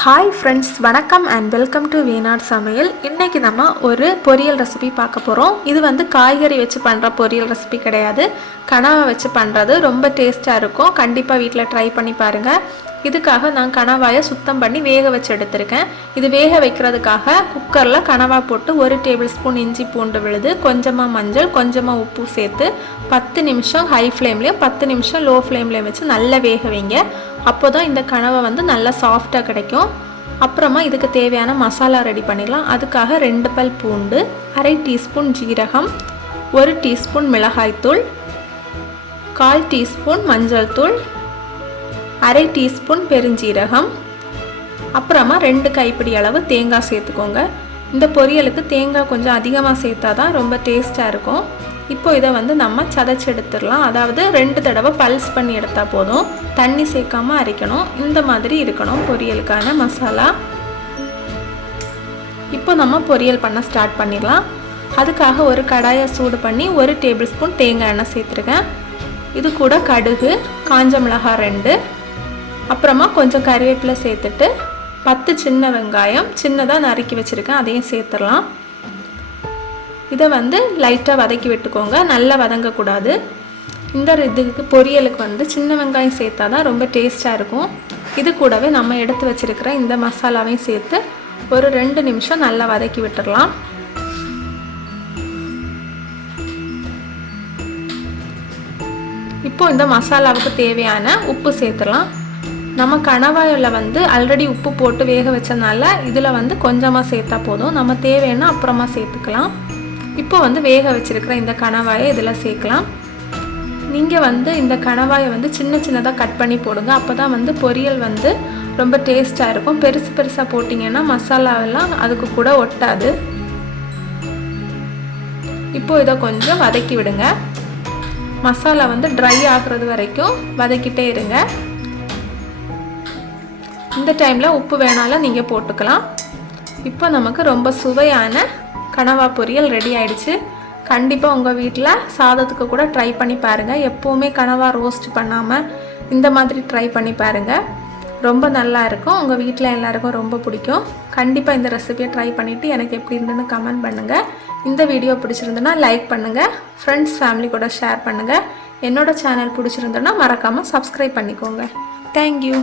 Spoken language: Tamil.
ஹாய் ஃப்ரெண்ட்ஸ், வணக்கம் அண்ட் வெல்கம் டு வேனாட் சமையல். இன்றைக்கி நம்ம ஒரு பொரியல் ரெசிபி பார்க்க போகிறோம். இது வந்து காய்கறி வச்சு பண்ணுற பொரியல் ரெசிபி கிடையாது, கனவா வச்சு பண்ணுறது. ரொம்ப டேஸ்ட்டாக இருக்கும். கண்டிப்பாக வீட்டில் ட்ரை பண்ணி பாருங்கள். இதுக்காக நான் கனவாயை சுத்தம் பண்ணி வேக வச்சு எடுத்திருக்கேன். இது வேக வைக்கிறதுக்காக குக்கரில் கனவா போட்டு 1 டேபிள் ஸ்பூன் இஞ்சி பூண்டு விழுது, கொஞ்சமாக மஞ்சள், கொஞ்சமாக உப்பு சேர்த்து 10 நிமிஷம் ஹை ஃப்ளேம்லேயும் 10 நிமிஷம் லோ ஃப்ளேம்லேயும் வச்சு நல்லா வேக வைங்க. அப்போ தான் இந்த கனவை வந்து நல்லா சாஃப்டாக கிடைக்கும். அப்புறமா இதுக்கு தேவையான மசாலா ரெடி பண்ணிடலாம். அதுக்காக 2 பல் பூண்டு, 1/2 டீஸ்பூன் ஜீரகம், 1 டீஸ்பூன் மிளகாய்த்தூள், 1/4 டீஸ்பூன் மஞ்சள் தூள், 1/2 டீஸ்பூன் பெருஞ்சீரகம், அப்புறமா 2 கைப்பிடி அளவு தேங்காய் சேர்த்துக்கோங்க. இந்த பொரியலுக்கு தேங்காய் கொஞ்சம் அதிகமாக சேர்த்தா தான் ரொம்ப டேஸ்ட்டாக இருக்கும். இப்போ இதை வந்து நம்ம சதைச்சி எடுத்துடலாம். அதாவது 2 தடவை பல்ஸ் பண்ணி எடுத்தால் போதும், தண்ணி சேர்க்காமல் அரைக்கணும். இந்த மாதிரி இருக்கணும் பொரியலுக்கான மசாலா. இப்போ நம்ம பொரியல் பண்ண ஸ்டார்ட் பண்ணிடலாம். அதுக்காக ஒரு கடாயை சூடு பண்ணி 1 டேபிள் ஸ்பூன் தேங்காய் எண்ணெய் சேர்த்துருக்கேன். இது கூட கடுகு, காஞ்ச மிளகாய் 2, அப்புறமா கொஞ்சம் கறிவேப்பிலை சேர்த்துட்டு 10 சின்ன வெங்காயம் சின்னதாக நறுக்கி வச்சுருக்கேன், அதையும் சேர்த்துடலாம். இதை வந்து லைட்டாக வதக்கி விட்டுக்கோங்க, நல்லா வதங்கக்கூடாது. இந்த இதுக்கு பொரியலுக்கு வந்து சின்ன வெங்காயம் சேர்த்தா தான் ரொம்ப டேஸ்ட்டாக இருக்கும். இது கூடவே நம்ம எடுத்து வச்சுருக்கிற இந்த மசாலாவையும் சேர்த்து ஒரு 2 நிமிஷம் நல்லா வதக்கி விட்டுடலாம். இப்போ இந்த மசாலாவுக்கு தேவையான உப்பு சேர்த்துடலாம். நம்ம கனவாயில் வந்து ஆல்ரெடி உப்பு போட்டு வேக வச்சனால இதில் வந்து கொஞ்சமாக சேர்த்தா போதும். நம்ம தேவைன்னா அப்புறமா சேர்த்துக்கலாம். இப்போ வந்து வேக வச்சுருக்கிற இந்த கனவாயை இதில் சேர்க்கலாம். நீங்கள் வந்து இந்த கனவாயை வந்து சின்ன சின்னதாக கட் பண்ணி போடுங்க. அப்போ தான் வந்து பொரியல் வந்து ரொம்ப டேஸ்ட்டாக இருக்கும். பெருசு பெருசாக போட்டிங்கன்னா மசாலாவெல்லாம் அதுக்கு கூட ஒட்டாது. இப்போ இதை கொஞ்சம் வதக்கி விடுங்க. மசாலா வந்து ட்ரை ஆகுறது வரைக்கும் வதக்கிட்டே இருங்க. இந்த டைமில் உப்பு வேணாலும் நீங்கள் போட்டுக்கலாம். இப்போ நமக்கு ரொம்ப சுவையான கனவா பொரியல் ரெடி ஆயிடுச்சு. கண்டிப்பாக உங்கள் வீட்டில் சாதத்துக்கு கூட ட்ரை பண்ணி பாருங்கள். எப்போவுமே கனவா ரோஸ்ட் பண்ணாமல் இந்த மாதிரி ட்ரை பண்ணி பாருங்கள். ரொம்ப நல்லா இருக்கும். உங்கள் வீட்டில் எல்லாருக்கும் ரொம்ப பிடிக்கும். கண்டிப்பாக இந்த ரெசிபியை ட்ரை பண்ணிவிட்டு எனக்கு எப்படி இருந்துன்னு கமெண்ட் பண்ணுங்கள். இந்த வீடியோ பிடிச்சிருந்துன்னா லைக் பண்ணுங்கள், ஃப்ரெண்ட்ஸ் ஃபேமிலி கூட ஷேர் பண்ணுங்கள். என்னோடய சேனல் பிடிச்சிருந்தோன்னா மறக்காமல் சப்ஸ்கிரைப் பண்ணிக்கோங்க. தேங்க்யூ.